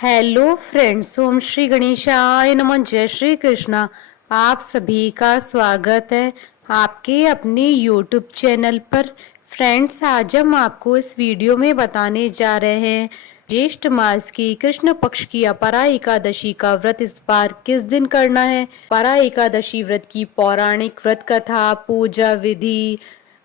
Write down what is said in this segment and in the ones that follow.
Hello friends, ओम श्री गणेशाय नमः। जय श्री कृष्णा। आप सभी का स्वागत है आपके अपने यूट्यूब चैनल पर। फ्रेंड्स, आज हम आपको इस वीडियो में बताने जा रहे हैं ज्येष्ठ मास की कृष्ण पक्ष की अपरा एकादशी का व्रत इस बार किस दिन करना है। अपरा एकादशी व्रत की पौराणिक व्रत कथा, पूजा विधि,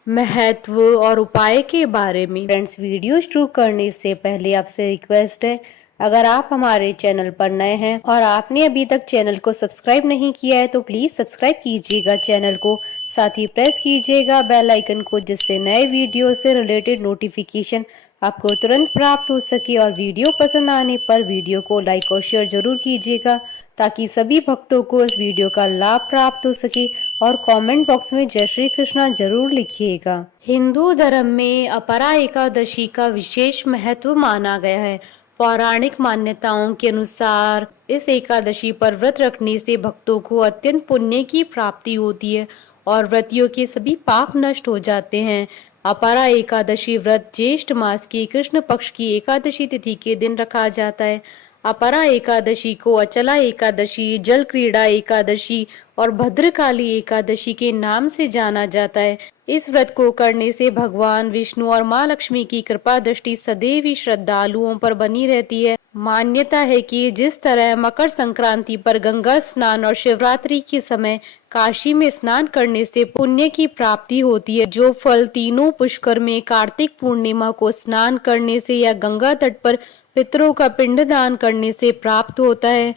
महत्व और उपाय के बारे में। फ्रेंड्स, वीडियो शुरू करने से पहले आपसे रिक्वेस्ट है, अगर आप हमारे चैनल पर नए हैं और आपने अभी तक चैनल को सब्सक्राइब नहीं किया है तो प्लीज सब्सक्राइब कीजिएगा चैनल को, साथ ही प्रेस कीजिएगा बेल आइकन को, जिससे नए वीडियो से रिलेटेड नोटिफिकेशन आपको तुरंत प्राप्त हो सके। और वीडियो पसंद आने पर वीडियो को लाइक और शेयर जरूर कीजिएगा ताकि सभी भक्तों को इस वीडियो का लाभ प्राप्त हो सके। और कमेंट बॉक्स में जय श्री कृष्णा जरूर लिखिएगा। हिंदू धर्म में अपरा एकादशी का विशेष महत्व माना गया है। पौराणिक मान्यताओं के अनुसार इस एकादशी पर व्रत रखने से भक्तों को अत्यंत पुण्य की प्राप्ति होती है और व्रतियों के सभी पाप नष्ट हो जाते हैं। अपरा एकादशी व्रत ज्येष्ठ मास की कृष्ण पक्ष की एकादशी तिथि के दिन रखा जाता है। अपरा एकादशी को अचला एकादशी, जल क्रीड़ा एकादशी और भद्रकाली एकादशी के नाम से जाना जाता है। इस व्रत को करने से भगवान विष्णु और माँ लक्ष्मी की कृपा दृष्टि सदैव ही श्रद्धालुओं पर बनी रहती है। मान्यता है कि जिस तरह मकर संक्रांति पर गंगा स्नान और शिवरात्रि के समय काशी में स्नान करने से पुण्य की प्राप्ति होती है, जो फल तीनों पुष्कर में कार्तिक पूर्णिमा को स्नान करने से या गंगा तट पर पितरों का पिंडदान करने से प्राप्त होता है,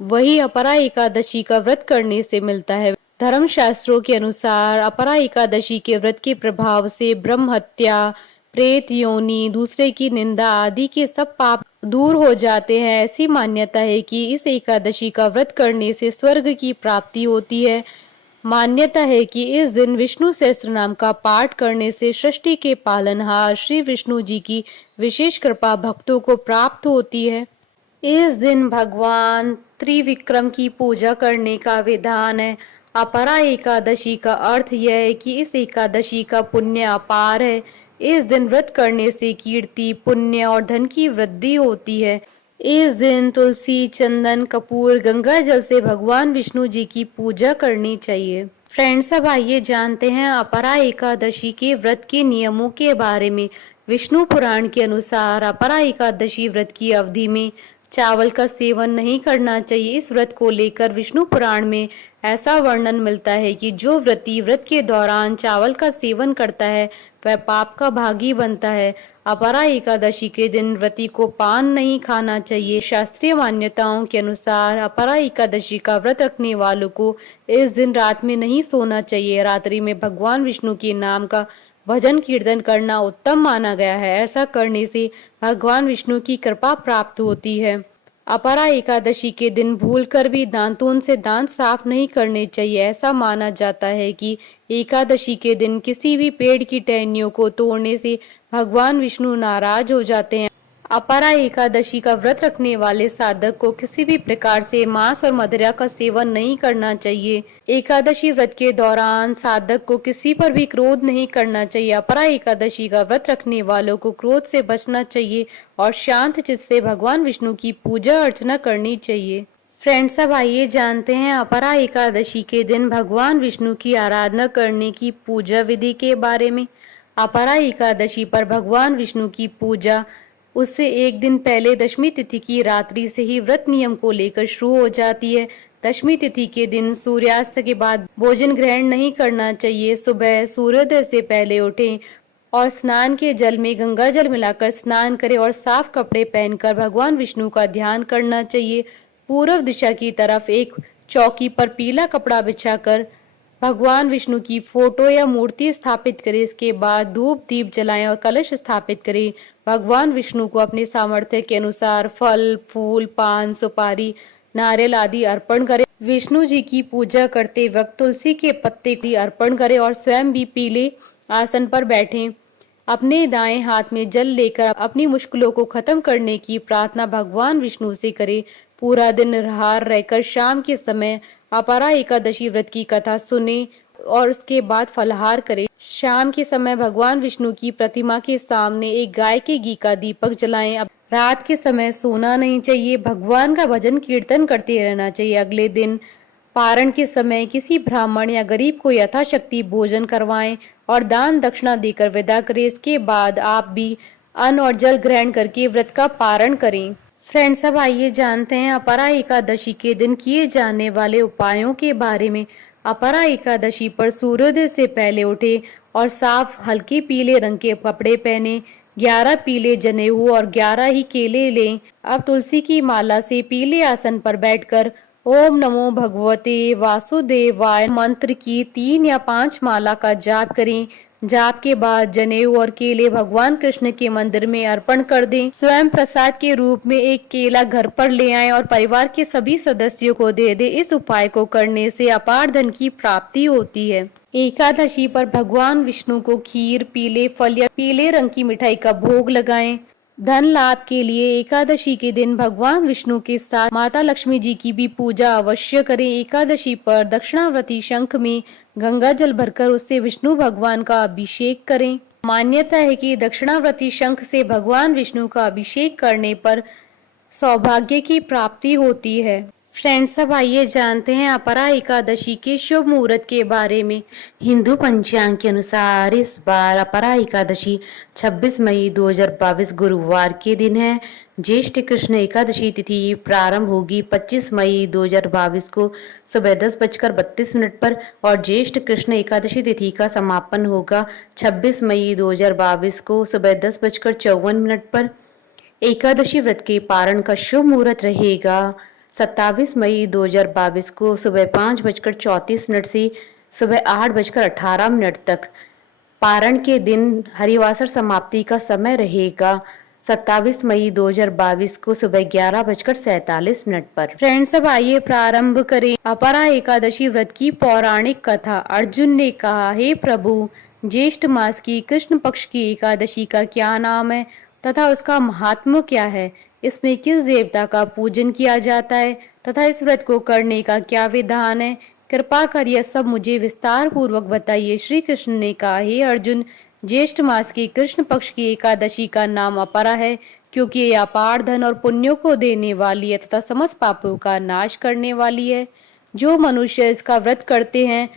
वही अपरा एकादशी का व्रत करने से मिलता है। धर्म शास्त्रों के अनुसार अपरा एकादशी के व्रत के प्रभाव से ब्रह्म हत्या, प्रेत योनि, दूसरे की निंदा आदि के सब पाप दूर हो जाते हैं। ऐसी मान्यता है कि इस एकादशी का व्रत करने से स्वर्ग की प्राप्ति होती है। मान्यता है कि इस दिन विष्णु सहस्त्र नाम का पाठ करने से सृष्टि के पालनहार श्री विष्णु जी की विशेष कृपा भक्तों को प्राप्त होती है। इस दिन भगवान त्रिविक्रम की पूजा करने का विधान है। अपरा एकादशी का अर्थ यह है कि इस एकादशी का पुण्य अपार है। इस दिन व्रत करने से कीर्ति, पुण्य और धन की वृद्धि होती है। इस दिन तुलसी, चंदन, कपूर, गंगा जल से भगवान विष्णु जी की पूजा करनी चाहिए। फ्रेंड्स, अब आइए जानते हैं अपरा एकादशी के व्रत के नियमों के बारे में। विष्णु पुराण के अनुसार अपरा एकादशी व्रत की अवधि में चावल का सेवन नहीं करना चाहिए। इस व्रत को लेकर विष्णु पुराण में ऐसा वर्णन मिलता है कि जो व्रती व्रत के दौरान चावल का सेवन करता है वह पाप का भागी बनता है। अपरा एकादशी के दिन व्रती को पान नहीं खाना चाहिए। शास्त्रीय मान्यताओं के अनुसार अपरा एकादशी का व्रत रखने वालों को इस दिन रात में नहीं सोना चाहिए। रात्रि में भगवान विष्णु के नाम का भजन कीर्तन करना उत्तम माना गया है। ऐसा करने से भगवान विष्णु की कृपा प्राप्त होती है। अपरा एकादशी के दिन भूलकर भी दांतों से दांत साफ नहीं करने चाहिए। ऐसा माना जाता है कि एकादशी के दिन किसी भी पेड़ की टहनियों को तोड़ने से भगवान विष्णु नाराज हो जाते हैं। अपरा एकादशी का व्रत रखने वाले साधक को किसी भी प्रकार से मांस और मदिरा का सेवन नहीं करना चाहिए। एकादशी व्रत के दौरान साधक को किसी पर भी क्रोध नहीं करना चाहिए। अपरा एकादशी का व्रत रखने वालों को क्रोध से बचना चाहिए और शांत चित्त से भगवान विष्णु की पूजा अर्चना करनी चाहिए। फ्रेंड्स, अब आइए जानते हैं अपरा एकादशी के दिन भगवान विष्णु की आराधना करने की पूजा विधि के बारे में। अपरा एकादशी पर भगवान विष्णु की पूजा उससे एक दिन पहले दशमी तिथि की रात्रि से ही व्रत नियम को लेकर शुरू हो जाती है। दशमी तिथि के दिन सूर्यास्त के बाद भोजन ग्रहण नहीं करना चाहिए। सुबह सूर्योदय से पहले उठें और स्नान के जल में गंगा जल मिलाकर स्नान करें और साफ कपड़े पहनकर भगवान विष्णु का ध्यान करना चाहिए। पूर्व दिशा की तरफ एक चौकी पर पीला कपड़ा बिछाकर भगवान विष्णु की फोटो या मूर्ति स्थापित करें। इसके बाद धूप दीप जलाएं और कलश स्थापित करें। भगवान विष्णु को अपने सामर्थ्य के अनुसार फल, फूल, पान, सुपारी, नारियल आदि अर्पण करें। विष्णु जी की पूजा करते वक्त तुलसी के पत्ते भी अर्पण करें और स्वयं भी पीले आसन पर बैठें। अपने दाएं हाथ में जल लेकर अपनी मुश्किलों को खत्म करने की प्रार्थना भगवान विष्णु से करें। पूरा दिन निराहार रहकर शाम के समय अपरा एकादशी व्रत की कथा सुने और उसके बाद फलाहार करें। शाम के समय भगवान विष्णु की प्रतिमा के सामने एक गाय के घी का दीपक जलाएं। रात के समय सोना नहीं चाहिए, भगवान का भजन कीर्तन करते रहना चाहिए। अगले दिन पारण के समय किसी ब्राह्मण या गरीब को यथाशक्ति भोजन करवाएं और दान दक्षिणा देकर विदा करें। इसके बाद आप भी अन्न और जल ग्रहण करके व्रत का पारण करें। फ्रेंड्स, अब आइए जानते हैं अपरा एकादशी के दिन किए जाने वाले उपायों के बारे में। अपरा एकादशी पर सूर्योदय से पहले उठे और साफ हल्के पीले रंग के कपड़े पहने, 11 पीले जनेऊ और 11 ही केले लें। अब तुलसी की माला से पीले आसन पर बैठकर ओम नमो भगवते वासुदेवाय मंत्र की 3 या 5 माला का जाप करें। जाप के बाद जनेऊ और केले भगवान कृष्ण के मंदिर में अर्पण कर दें। स्वयं प्रसाद के रूप में एक केला घर पर ले आएं और परिवार के सभी सदस्यों को दे दें। इस उपाय को करने से अपार धन की प्राप्ति होती है। एकादशी पर भगवान विष्णु को खीर, पीले फल या पीले रंग की मिठाई का भोग लगाएं। धन लाभ के लिए एकादशी के दिन भगवान विष्णु के साथ माता लक्ष्मी जी की भी पूजा अवश्य करें। एकादशी पर दक्षिणावर्ती शंख में गंगा जल भरकर उससे विष्णु भगवान का अभिषेक करें। मान्यता है कि दक्षिणावर्ती शंख से भगवान विष्णु का अभिषेक करने पर सौभाग्य की प्राप्ति होती है। फ्रेंड्स, अब आइए जानते हैं अपरा एकादशी के शुभ मुहूर्त के बारे में। हिंदू पंचांग के अनुसार इस बार अपरा एकादशी 26 मई 2022 गुरुवार के दिन है। ज्येष्ठ कृष्ण एकादशी तिथि प्रारंभ होगी 25 मई 2022 को सुबह 10:32 पर और ज्येष्ठ कृष्ण एकादशी तिथि का समापन होगा 26 मई 2022 को सुबह 10:54 पर। एकादशी व्रत के पारण का शुभ मुहूर्त रहेगा 27 मई 2022 को सुबह 5:34 से सुबह 8:18 तक। पारण के दिन हरिवासर समाप्ति का समय रहेगा 27 मई 2022 को सुबह 11:47 पर। फ्रेंड्स, अब आइए प्रारंभ करें अपरा एकादशी व्रत की पौराणिक कथा। अर्जुन ने कहा, हे प्रभु, ज्येष्ठ मास की कृष्ण पक्ष की एकादशी का क्या नाम है तथा उसका महात्म्य क्या है? इसमें किस देवता का पूजन किया जाता है तथा इस व्रत को करने का क्या विधान है? कृपा कर यह सब मुझे विस्तार पूर्वक बताइए। श्री कृष्ण ने कहा, हे अर्जुन, ज्येष्ठ मास की कृष्ण पक्ष की एकादशी का नाम अपरा है, क्योंकि ये अपार धन और पुण्यों को देने वाली है तथा समस्त पापों का नाश करने वाली है। जो मनुष्य इसका व्रत करते हैं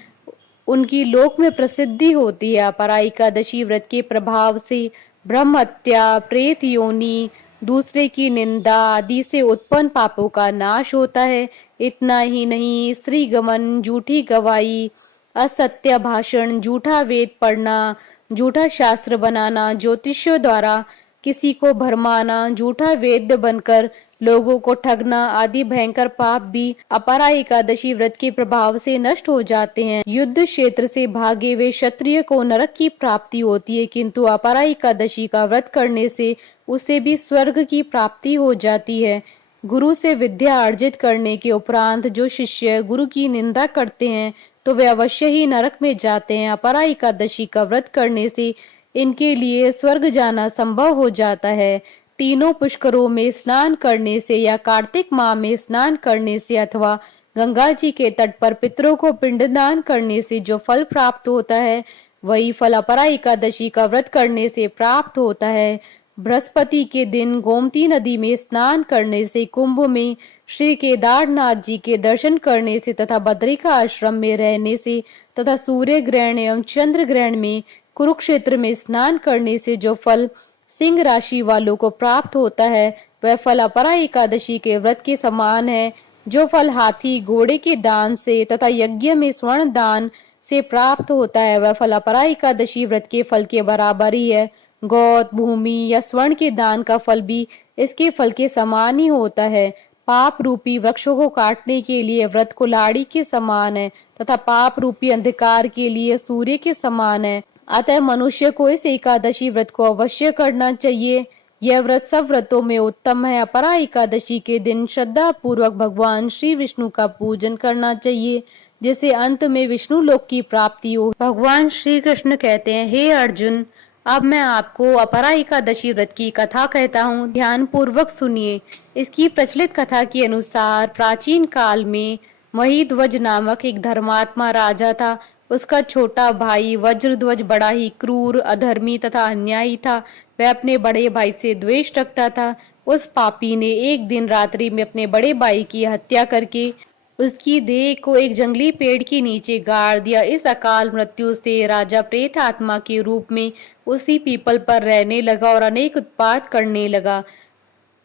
उनकी लोक में प्रसिद्धि होती है। अपरा एकादशी व्रत के प्रभाव से ब्रह्म हत्या, प्रेत योनि, दूसरे की निंदा आदि से उत्पन्न पापों का नाश होता है। इतना ही नहीं, स्त्री गमन, झूठी गवाही, असत्य भाषण, झूठा वेद पढ़ना, झूठा शास्त्र बनाना, ज्योतिषियों द्वारा किसी को भरमाना, झूठा वेद्य बनकर लोगों को ठगना आदि भयंकर पाप भी अपरा एकादशी व्रत के प्रभाव से नष्ट हो जाते हैं। युद्ध क्षेत्र से भागे हुए क्षत्रिय को नरक की प्राप्ति होती है, किंतु अपरा एकादशी का व्रत करने से उसे भी स्वर्ग की प्राप्ति हो जाती है। गुरु से विद्या अर्जित करने के उपरांत जो शिष्य गुरु की निंदा करते हैं तो वे अवश्य ही नरक में जाते हैं। अपरा एकादशी का व्रत करने से इनके लिए स्वर्ग जाना संभव हो जाता है। तीनों पुष्करों में स्नान करने से या कार्तिक माह में स्नान करने से अथवा गंगा जी के तट पर पितरों को पिंडदान करने से जो फल प्राप्त होता है वही फल अपरा एकादशी का व्रत करने से प्राप्त होता है। बृहस्पति के दिन गोमती नदी में स्नान करने से, कुंभ में श्री केदारनाथ जी के दर्शन करने से तथा बद्रिका आश्रम में रहने से तथा सूर्य ग्रहण एवं चंद्र ग्रहण में कुरुक्षेत्र में स्नान करने से जो फल सिंह राशि वालों को प्राप्त होता है वह फल अपरा एकादशी के व्रत के समान है। जो फल हाथी घोड़े के दान से तथा यज्ञ में स्वर्ण दान से प्राप्त होता है वह फल अपरा एकादशी व्रत के फल के बराबर ही है। गौत, भूमि या स्वर्ण के दान का फल भी इसके फल के समान ही होता है। पाप रूपी वृक्षों को काटने के लिए व्रत कुल्हाड़ी के समान है तथा पाप रूपी अंधकार के लिए सूर्य के समान है। अतः मनुष्य को इस एकादशी व्रत को अवश्य करना चाहिए। यह व्रत सब व्रतों में उत्तम है। अपरा एकादशी के दिन श्रद्धा पूर्वक भगवान श्री विष्णु का पूजन करना चाहिए, जिससे अंत में विष्णु लोक की प्राप्ति हो। भगवान श्री कृष्ण कहते हैं, हे अर्जुन, अब मैं आपको अपरा एकादशी व्रत की कथा कहता हूँ, ध्यान पूर्वक सुनिए। इसकी प्रचलित कथा के अनुसार प्राचीन काल में महिध्वज नामक एक धर्मात्मा राजा था। उसका छोटा भाई वज्रध्वज बड़ा ही क्रूर, अधर्मी तथा अन्यायी था। वह अपने बड़े भाई से द्वेष रखता था। उस पापी ने एक दिन रात्रि में अपने बड़े भाई की हत्या करके उसकी देह को एक जंगली पेड़ के नीचे गाड़ दिया। इस अकाल मृत्यु से राजा प्रेत आत्मा के रूप में उसी पीपल पर रहने लगा और अनेक उत्पात करने लगा।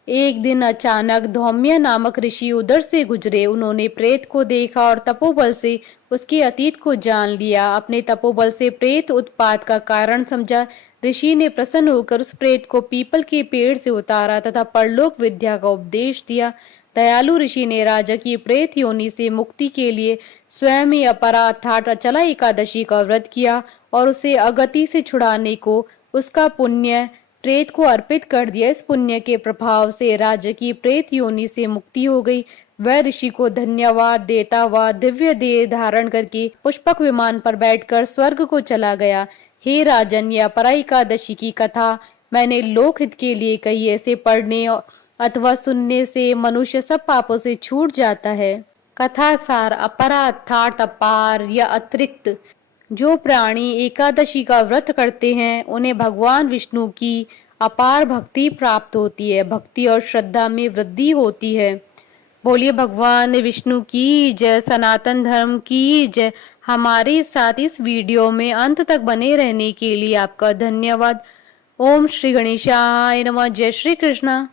एक दिन अचानक धौम्य नामक ऋषि उधर से गुजरे। उन्होंने प्रेत को देखा और तपोबल से उसके अतीत को जान लिया। अपने तपोबल से प्रेत उत्पात का कारण समझा। ऋषि ने प्रसन्न होकर उस प्रेत को पीपल के पेड़ से उतारा तथा परलोक विद्या का उपदेश दिया। दयालु ऋषि ने राजा की प्रेत योनि से मुक्ति के लिए स्वयं ही अपरा अर्थात अचला एकादशी का व्रत किया और उसे अगति से छुड़ाने को उसका पुण्य प्रेत को अर्पित कर दिया। इस पुण्य के प्रभाव से राजा की प्रेत योनि से मुक्ति हो गई। वह ऋषि को धन्यवाद देता हुआ दिव्य देह धारण करके पुष्पक विमान पर बैठकर स्वर्ग को चला गया। हे राजन, यह अपरा एकादशी की कथा मैंने लोकहित के लिए कही। ऐसे पढ़ने अथवा सुनने से मनुष्य सब पापों से छूट जाता है। कथा सार: अपरा अर्थात अपार या अतिरिक्त। जो प्राणी एकादशी का व्रत करते हैं उन्हें भगवान विष्णु की अपार भक्ति प्राप्त होती है। भक्ति और श्रद्धा में वृद्धि होती है। बोलिए भगवान विष्णु की जय, सनातन धर्म की जय। हमारे साथ इस वीडियो में अंत तक बने रहने के लिए आपका धन्यवाद। ओम श्री गणेशाय नमः। जय श्री कृष्णा।